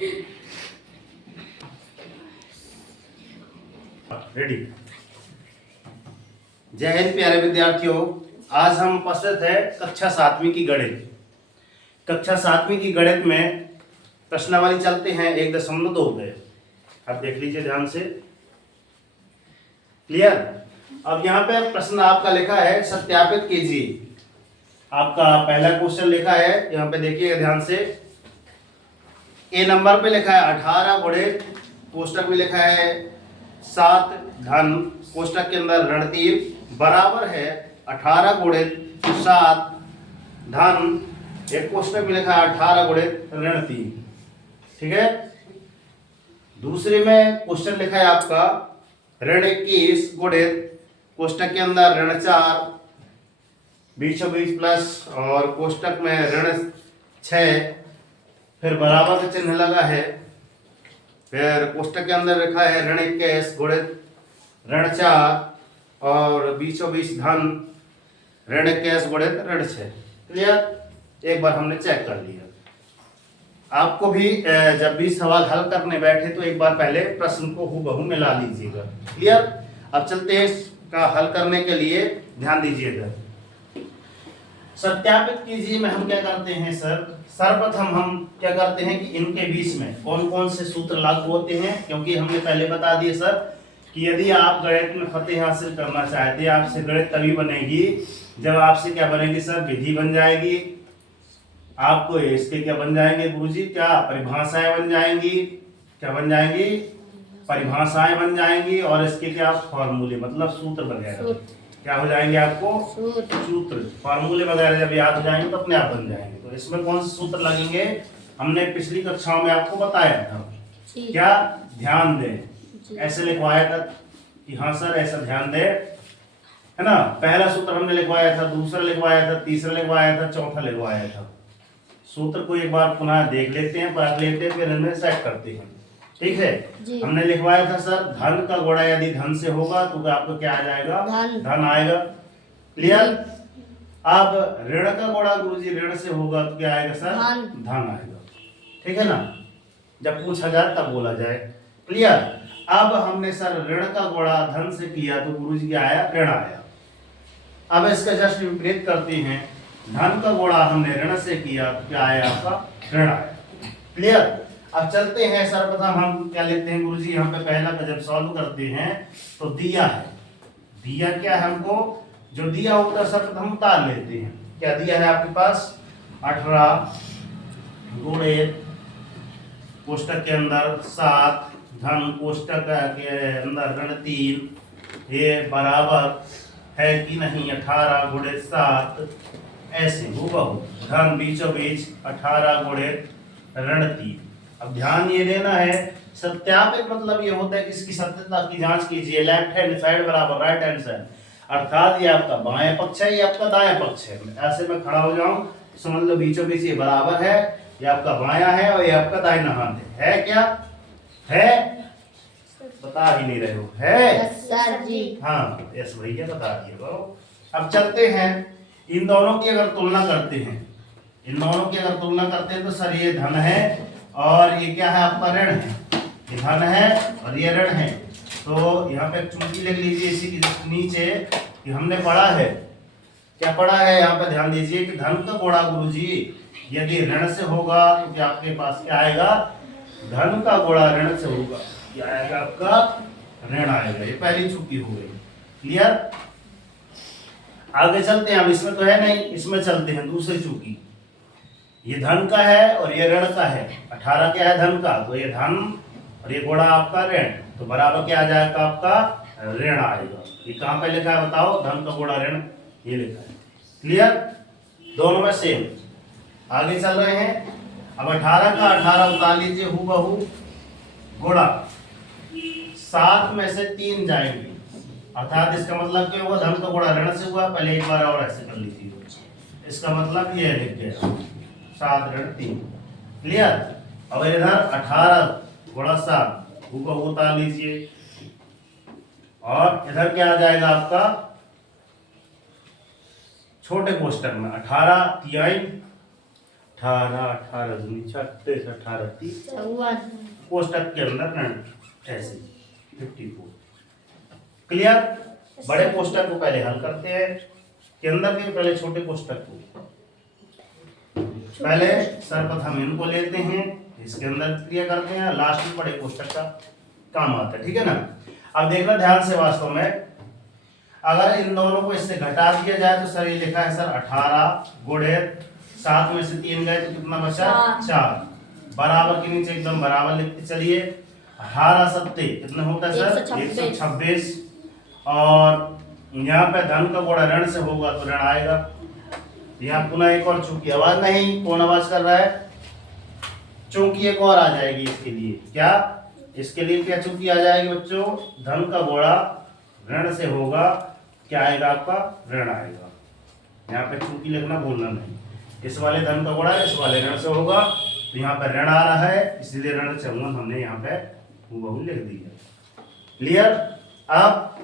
Ready. जय हिंद प्यारे विद्यार्थियों, आज हम उपस्थित है कक्षा 7वीं की गणित। कक्षा 7वीं की गणित में प्रश्नावली चलते हैं 1.2 पे। अब देख लीजिए ध्यान से। क्लियर। अब यहाँ पे प्रश्न आपका लिखा है सत्यापित कीजिए। आपका पहला क्वेश्चन लिखा है, यहाँ पे देखिएगा ध्यान से। ए नंबर पे लिखा है 18 गुणित, कोष्टक में लिखा है 7 धन, कोष्टक के अंदर ऋण 3 बराबर है 18 गुणित 7 धन, एक कोष्टक में लिखा है 18 गुणित ऋण 3। ठीक है। दूसरे में क्वेश्चन लिखा है आपका ऋण 21 गुणित, कोष्टक के अंदर ऋण 4 बीचों बीच प्लस, और कोष्टक में ऋण 6, फिर बराबर का चिन्ह लगा है। फिर कोष्टक के अंदर लिखा है ऋण 21 गुणित ऋण 4 और बीचों बीच धन ऋण 21 गुणित ऋण 6। क्लियर। एक बार हमने चेक कर लिया। आपको भी जब भी सवाल हल करने बैठे तो एक बार पहले प्रश्न को हूबहू मिला लीजिएगा। क्लियर। अब चलते हैं इसका हल करने के लिए, ध्यान दीजिएगा। सत्यापित कीजिए में हम क्या करते हैं सर, सर्वप्रथम हम क्या करते हैं कि इनके बीच में कौन कौन से सूत्र लागू होते हैं, क्योंकि हमने पहले बता दिए सर कि यदि आप गणित में फतेह हासिल करना चाहते हैं, आपसे गणित तभी बनेगी जब आपसे क्या बनेगी सर, विधि बन जाएगी। आपको इसके क्या बन जाएंगे गुरुजी, क्या परिभाषाएं बन जाएंगी। क्या बन जाएंगी? परिभाषाएं बन जाएंगी। और इसके क्या फॉर्मूले, मतलब सूत्र वगैरह क्या हो जाएंगे आपको, सूत्र फॉर्मूले वगैरह जब याद हो जाएंगे तो अपने आप बन जाएंगे। तो इसमें कौन से सूत्र लगेंगे, हमने पिछली कक्षाओं में आपको बताया था। क्या ध्यान दें, ऐसे लिखवाया था कि हाँ सर ऐसा ध्यान दे, है ना। पहला सूत्र हमने लिखवाया था, दूसरा लिखवाया था, तीसरा लिखवाया था, चौथा लिखवाया था। सूत्र को एक बार पुनः देख लेते हैं, पढ़ लेते हैं, फिर इन्हें सेट करते हैं। ठीक है। हमने लिखवाया था सर धन का गुणा यदि धन से होगा तो आपको क्या आ जाएगा, धन आएगा। क्लियर। अब ऋण का गुणा गुरुजी ऋण से होगा तो क्या आएगा सर, धन आएगा। ठीक है ना, जब पूछा जाए तब बोला जाए। क्लियर। अब हमने सर ऋण का गुणा धन से किया तो गुरुजी क्या आया, ऋण आया। अब इसका जस्ट विपरीत करते हैं, धन का गुणा हमने ऋण से किया तो क्या आया आपका, ऋण आया। क्लियर। अब चलते हैं, सर्वप्रथम हम क्या लेते हैं गुरुजी, यहाँ पे पहला का जब सॉल्व करते हैं तो दिया है, दिया क्या है हमको, जो दिया होता है सर्वप्रथम उतार लेते हैं। क्या दिया है आपके पास, 18 गुणित कोष्टक के अंदर 7 धन, कोष्टक के अंदर ऋण 3, ये बराबर है कि नहीं 18 गुणित 7, ऐसे हूबहू धन बीचों बीच 18 गुणित ऋण 3। अब ध्यान ये देना है, सत्यापित मतलब ये होता है कि इसकी सत्यता की जांच कीजिए। लेफ्ट हैंड साइड बराबर राइट हैंड साइड, अर्थात ये आपका बाएं पक्ष है, ये आपका दाएं पक्ष है। ऐसे में खड़ा हो जाऊं समझ लो बीचों बीच ये बराबर है, ये आपका बायां है और ये आपका दाहिना हाथ है क्या है, बता ही नहीं रहे हो, है सर जी। हाँ यस भैया बता दिए। अब चलते हैं, इन दोनों की अगर तुलना करते हैं, इन दोनों की अगर तुलना करते हैं तो सर ये धन है और ये क्या है आपका ऋण है, ये धन है और ये ऋण है। तो यहाँ पे चुंबकी लिख लीजिए इसी के नीचे कि हमने पढ़ा है, क्या पढ़ा है यहाँ पे ध्यान दीजिए कि धन का गुणा गुरुजी यदि ऋण से होगा तो क्या आपके पास क्या आएगा, धन का गुणा ऋण से होगा, क्या आएगा आपका, ऋण आएगा। ये पहली चुकी हो गई। क्लियर। आगे चलते हैं, अब इसमें तो है नहीं, इसमें चलते हैं दूसरी चुकी। ये धन का है और ये ऋण का है, 18 क्या है धन का, तो ये धन और ये गुणा आपका ऋण, तो बराबर क्या आ जाएगा आपका, ऋण आएगा। ये कहाँ पे लिखा है बताओ, धन का गुणा ऋण, ये लिखा है। क्लियर। दोनों में सेम। आगे चल रहे हैं, अब 18 का 18 उतार लीजिए हूबहू, गुणा 7 में से 3 जाएंगे, अर्थात इसका मतलब क्या हुआ, धन का गुणा ऋण से हुआ। पहले एक बार और ऐसे कर लीजिए, इसका मतलब ये लिख गया 7 ऋण 3। क्लियर। अब इधर 18 गुणा 7 को उतार लीजिए और इधर क्या आ जाएगा आपका, छोटे कोष्टक में 18 तिहाई 18 18 दूनी 36 18 30 कोष्टक के अंदर ऋण ऐसे 54। क्लियर। बड़े कोष्टक को पहले हल करते हैं के अंदर के पहले छोटे कोष्टक को पहले सर्वप्रथम इनको लेते हैं, इसके अंदर क्रिया करते हैं, लास्ट में बड़े कोष्टक का काम आता है। ठीक है ना। अब देखना ध्यान से, वास्तव में अगर इन दोनों को इससे घटा दिया जाए तो सर ये लिखा है सर 18 गुणे 7 में से 3 गए तो कितना बचा 4 बराबर के नीचे एकदम बराबर लिखते चलिए। 18 सत्ते कितना होता है सर 126 और यहाँ पे धन का गुणा ऋण से होगा तो ऋण आएगा। यहाँ पुनः एक और चूंकि आवाज नहीं, कौन आवाज कर रहा है, चूंकि एक और आ जाएगी इसके लिए। क्या इसके लिए क्या चूंकि आ जाएगी बच्चों, धन का गुणा ऋण से होगा, क्या आएगा आपका ऋण आएगा। यहाँ पे चूंकि लिखना भूलना नहीं, इस वाले धन का गुणा इस वाले ऋण से होगा तो यहाँ पे ऋण आ रहा है, इसलिए ऋण चौवन हमने यहाँ पे हूबहू लिख दिया। क्लियर। अब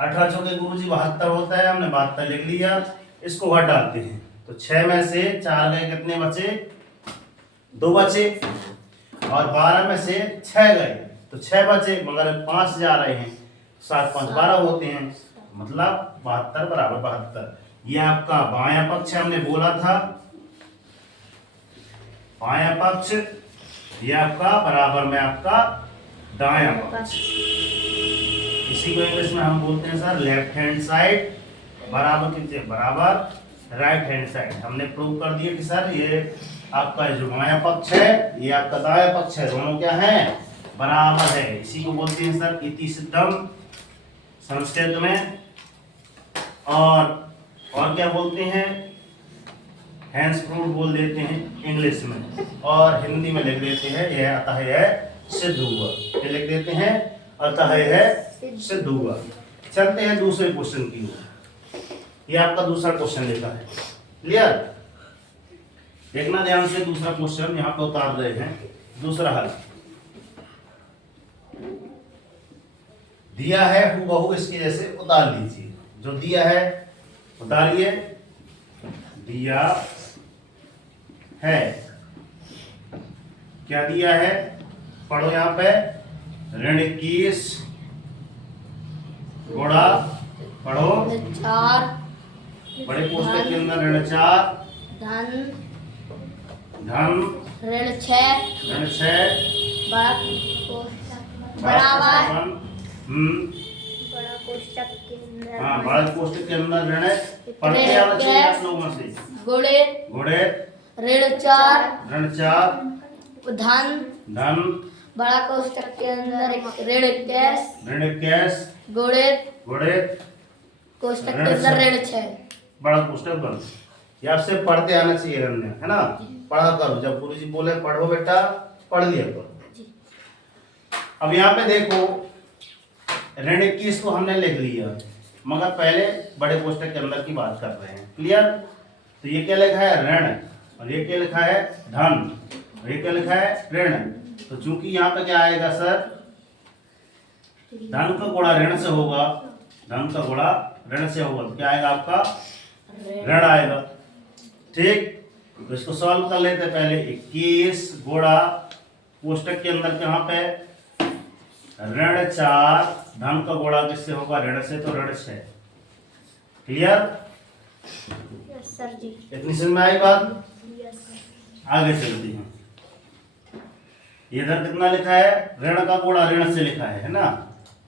18 चौके गुरुजी 72 होता है, हमने 72 लिख लिया। इसको घट डालते हैं तो 6 में से 4 गए कितने बचे 2 बचे और 12 में से 6 गए तो 6 बचे, मगर 5 जा रहे हैं, 7 5 12 होते हैं, मतलब 72 बराबर 72। ये आपका बायां पक्ष हमने बोला था, बायां पक्ष, ये आपका बराबर में आपका दायां पक्ष। इसी को इंग्लिश में हम बोलते हैं सर लेफ्ट हैंड साइड, बराबर के बराबर राइट हैंड साइड। हमने प्रूव कर दिया कि सर ये आपका जो बायां पक्ष है ये आपका दायां पक्ष है, दोनों क्या है बराबर है। इसी को बोलते हैं सर इति सिद्धम संस्कृत में, और क्या बोलते हैं हैंड्स प्रूव्ड बोल देते हैं इंग्लिश में, और हिंदी में लिख देते हैं यह अतः है सिद्ध हुआ। क्या लिख देते हैं अतः है सिद्ध हुआ। चलते हैं दूसरे क्वेश्चन की ओर। ये आपका दूसरा क्वेश्चन लिखा है। क्लियर। देखना ध्यान से, दूसरा क्वेश्चन यहाँ पे उतार रहे हैं। दूसरा हल दिया है हूबहू इसके जैसे उतार लीजिए, जो दिया है उतारिए। दिया है, क्या दिया है पढ़ो यहाँ पे, ऋण 21 गुणा पढ़ो 4 बड़े कोष्टक के अंदर ऋण 4 धन ऋण 6 बराबर बड़ा कोष्टक के अंदर ऋण पढ़ते आना चाहिए आप लोगों से। गुणे ऋण 4 धन बड़ा कोष्टक के अंदर ऋण 21 गुणे कोष्टक के अंदर ऋण 6 बड़ा कोष्टक बन। ये आपसे पढ़ते आना चाहिए रन्या, है ना। पढ़ा करो, जब गुरु जी बोले पढ़ो बेटा पढ़ लिया करो। अब यहाँ पे देखो ऋण 21 को हमने लिख लिया, मगर पहले बड़े कोष्टक के अंदर की बात कर रहे हैं। क्लियर। तो ये क्या लिखा है ऋण, और ये क्या लिखा है धन, और ये क्या लिखा है ऋण। तो चूंकि यहाँ पे क्या आएगा सर, धन का गुणा ऋण से होगा, धन का गुणा ऋण से होगा तो क्या आएगा आपका ऋण आएगा। ठीक। तो इसको सॉल्व कर लेते पहले। 21 गुणा कोष्टक के अंदर कहाँ पे ऋण 4, धन का गुणा किससे होगा ऋण से, तो ऋण 6। क्लियर। यस सर जी। इतनी समझ में आई बात। यस। आगे चलते हैं। इधर कितना लिखा है ऋण का गुणा ऋण से लिखा है ना,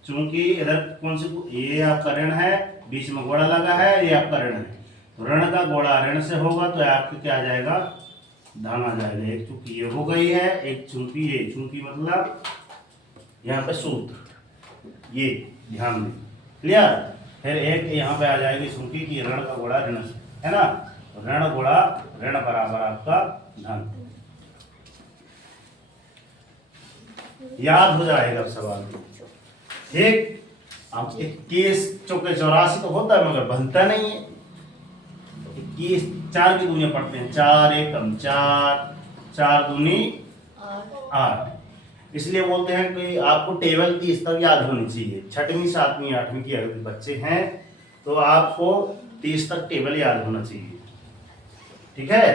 चूंकि इधर कौन सी, ये आपका ऋण है, बीच में गुणा लगा है, ये आपका ऋण है, तो ऋण का गुणा ऋण से होगा तो आपके क्या आ जाएगा धन आ जाएगा। एक चूंकि ये हो गई है, एक चूंकि ये, चूंकि मतलब यहाँ पे सूत्र ये ध्यान दें। क्लियर। फिर एक यहाँ पे आ जाएगी चूंकि कि ऋण का गुणा ऋण से, है ना, ऋण गुणा ऋण बराबर आपका धन। याद हो जाएगा सवाल। ठीक। अब 21 चौके 84 तो होता है मगर बनता नहीं है। 21 4 की दुनिया पढ़ते हैं, 4 एकम 4, 4 दूनी 8। इसलिए बोलते हैं कि आपको टेबल 30 तक याद होनी चाहिए। 6वीं 7वीं 8वीं की अगर बच्चे हैं तो आपको 30 तक टेबल याद होना चाहिए। ठीक है।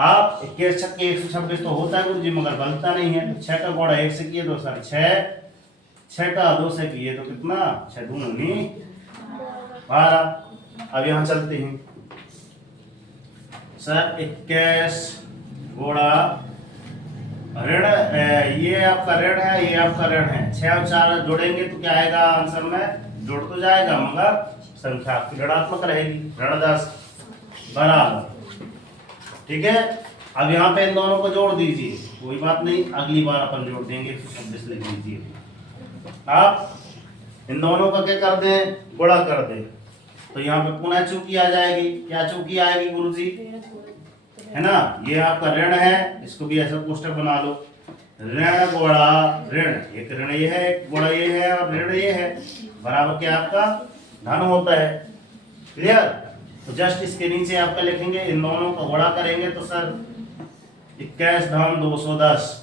आप 21 छक्के 126 तो होता है गुरु जी, मगर बनता नहीं है। तो 6 का गुणा 1 से किए तो सर 6 का 2 से किए तो कितना, 6 दूनी 12। अब यहाँ चलते हैं सर 21 गुणा ऋण, ये आपका ऋण है, ये आपका ऋण है। 6 और 4 जोड़ेंगे तो क्या आएगा आंसर में, जोड़ तो जाएगा मगर संख्या आपकी ऋणात्मक रहेगी। ऋण 10 बराबर, ठीक है। अब यहाँ पे इन दोनों को जोड़ दीजिए, कोई बात नहीं, अगली बार अपन जोड़ देंगे। 26 लिख दीजिए। आप इन दोनों का क्या कर दें, गुणा कर दें, तो यहाँ पे पुनः चूकी आ जाएगी। क्या चूकी आएगी गुरुजी, है ना। ये आपका ऋण है, इसको भी ऐसा कोष्टक बना लो। ऋण गुणा ऋण, एक ऋण ये है, एक गुणा ये है और ऋण ये है, बराबर क्या आपका धन होता है। क्लियर। तो जस्ट इसके नीचे आपका लिखेंगे, इन दोनों का गुणा करेंगे तो सर 21 धन 210।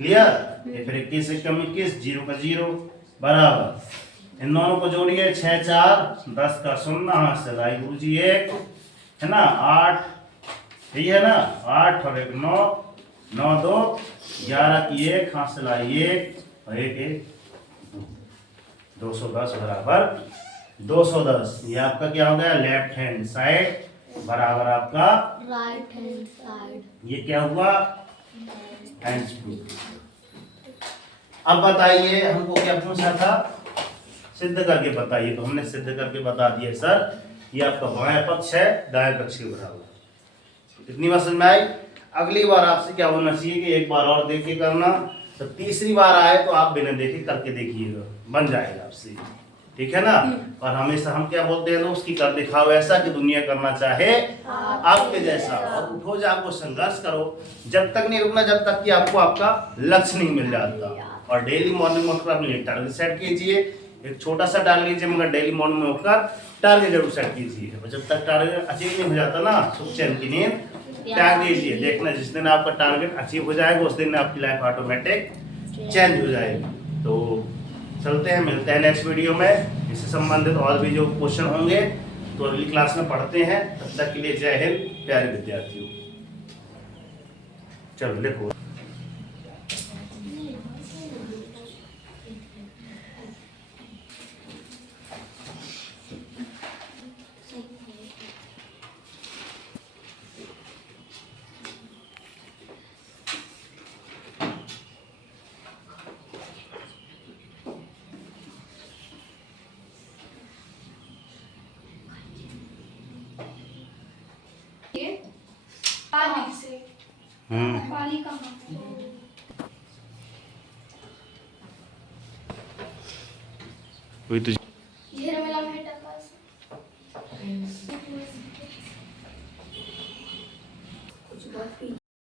क्लियर। ये फिर 21 से कम 21, 0 का 0 बराबर। इन दोनों को जोड़िए, 6 4 10 का 0 हासिल आई गुरु जी 1, है ना। 8 यही है ना, 8 और 1 9, 9 2 11 की 1 हासिल आई 1 और 1 1 210 बराबर 210। ये आपका क्या हो गया, लेफ्ट हैंड साइड बराबर आपका राइट हैंड साइड। ये क्या हुआ, हैंड्स फ्री। अब बताइए हमको क्या पूछा था, सिद्ध करके बताइए। तो हमने सिद्ध करके बता दिया सर, ये आपका बायां पक्ष है दाएं पक्ष के बराबर। इतनी बात समझ में आई। अगली बार आपसे क्या होना चाहिए कि एक बार और देख के करना, तो तीसरी बार आए तो आप बिना देखे करके देखिएगा, बन जाएगा आपसे, ठीक है ना। और हमेशा हम क्या बोलते हैं दोस्त की, कर दिखाओ ऐसा कि दुनिया करना चाहे आपके जैसा। और उठो जागो संघर्ष करो, जब तक नहीं रुकना जब तक कि आपको आपका लक्ष्य नहीं मिल जाता। और डेली मॉर्निंग में उठकर अपने टारगेट सेट कीजिए, एक छोटा सा डाल लीजिए मगर डेली मॉर्निंग में उठकर टारगेट जरूर सेट कीजिए। और जब तक टारगेट अचीव नहीं हो जाता ना, सुख चैन की नींद त्याग दीजिए। देखना जिस दिन आपका टारगेट अचीव हो जाएगा उस दिन आपकी लाइफ ऑटोमेटिक चेंज हो जाएगी। तो चलते हैं, मिलते हैं नेक्स्ट वीडियो में। इससे संबंधित और भी जो क्वेश्चन होंगे तो अगली क्लास में पढ़ते हैं। तब तक के लिए जय हिंद प्यारे विद्यार्थियों। चलो लिखो। पानी से पानी कहाँ वही तो